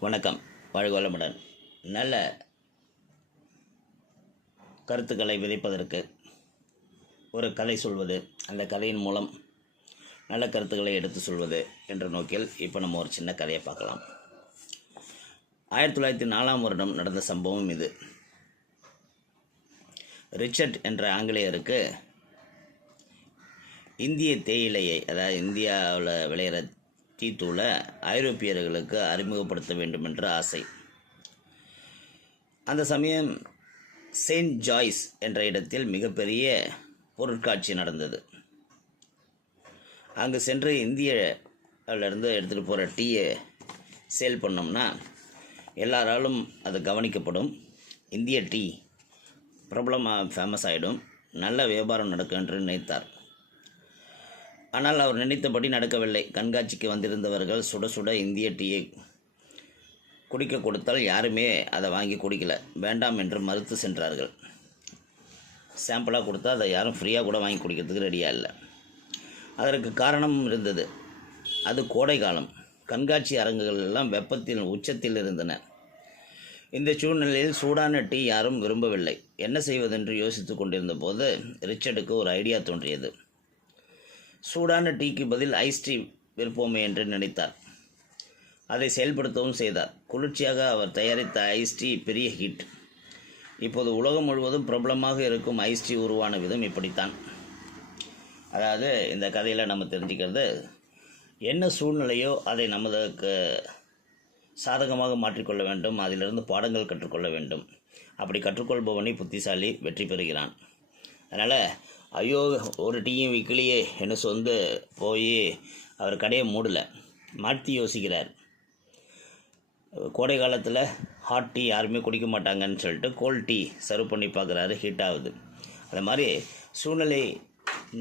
வணக்கம். வாழ்வளமுடன் நல்ல கருத்துக்களை விதைப்பதற்கு ஒரு கதை சொல்வது அந்த கதையின் மூலம் நல்ல கருத்துக்களை எடுத்து சொல்வது என்ற நோக்கில் இப்போ நம்ம ஒரு சின்ன கதையை பார்க்கலாம். ஆயிரத்தி தொள்ளாயிரத்தி நாலாம் வருடம் நடந்த சம்பவம் இது. ரிச்சர்ட் என்ற ஆங்கிலேயருக்கு இந்திய தேயிலையை அதாவது இந்தியாவில் விளையிற டீத்தூளை ஐரோப்பியர்களுக்கு அறிமுகப்படுத்த வேண்டும் என்ற ஆசை. அந்த சமயம் செயின்ட் ஜாய்ஸ் என்ற இடத்தில் மிகப்பெரிய பொருட்காட்சி நடந்தது. அங்கு சென்று இந்தியாவிலிருந்து எடுத்துகிட்டு போகிற டீயை சேல் பண்ணோம்னா எல்லாராலும் அது கவனிக்கப்படும். இந்திய டீ பிரபலமாக ஃபேமஸ் ஆகிடும் நல்ல வியாபாரம் நடக்கும் என்று நினைத்தார். ஆனால் அவர் நினைத்தபடி நடக்கவில்லை. கண்காட்சிக்கு வந்திருந்தவர்கள் சுட சுட இந்திய டீயை குடிக்க கொடுத்தால் யாருமே அதை வாங்கி குடிக்கல. வேண்டாம் என்று மறுத்து சென்றார்கள். சாம்பிளாக கொடுத்தா அதை யாரும் ஃப்ரீயாக கூட வாங்கி குடிக்கிறதுக்கு ரெடியாக இல்லை. அதற்கு காரணம் இருந்தது. அது கோடை காலம். கண்காட்சி அரங்குகள் எல்லாம் வெப்பத்தின் உச்சத்தில் இருந்தன. இந்த சூழ்நிலையில் சூடான டீ யாரும் விரும்பவில்லை. என்ன செய்வதென்று யோசித்து கொண்டிருந்த போது ரிச்சர்டுக்கு ஒரு ஐடியா தோன்றியது. சூடான டீக்கு பதில் ஐஸ் டீ விற்போமே என்று நினைத்தார். அதை செயல்படுத்தவும் செய்தார். குளிர்ச்சியாக அவர் தயாரித்த ஐஸ் டீ பெரிய ஹிட் இப்போது உலகம் முழுவதும் பிரபலமாக இருக்கும் ஐஸ் டீ உருவான விதம் இப்படித்தான். அதாவது இந்த கதையில் நம்ம தெரிஞ்சுக்கிறது என்ன சூழ்நிலையோ அதை நமதுக்கு சாதகமாக மாற்றிக்கொள்ள வேண்டும் அதிலிருந்து பாடங்கள் கற்றுக்கொள்ள வேண்டும். அப்படி கற்றுக்கொள்பவனை புத்திசாலி வெற்றி பெறுகிறான். அதனால் ஐயோ ஒரு டீயும் விற்கலையே என்று சொந்து போய் அவர் கடையை மூடலை. மாற்றி யோசிக்கிறார். கோடை காலத்தில் ஹாட் டீ யாருமே குடிக்க மாட்டாங்கன்னு சொல்லிட்டு கோல்ட் டீ சர்வ் பண்ணி பார்க்குறாரு ஹீட் ஆகுது. அது மாதிரி சூழ்நிலை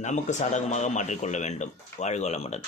நமக்கு சாதகமாக மாற்றிக்கொள்ள வேண்டும். வாழ்க வளமுடன்.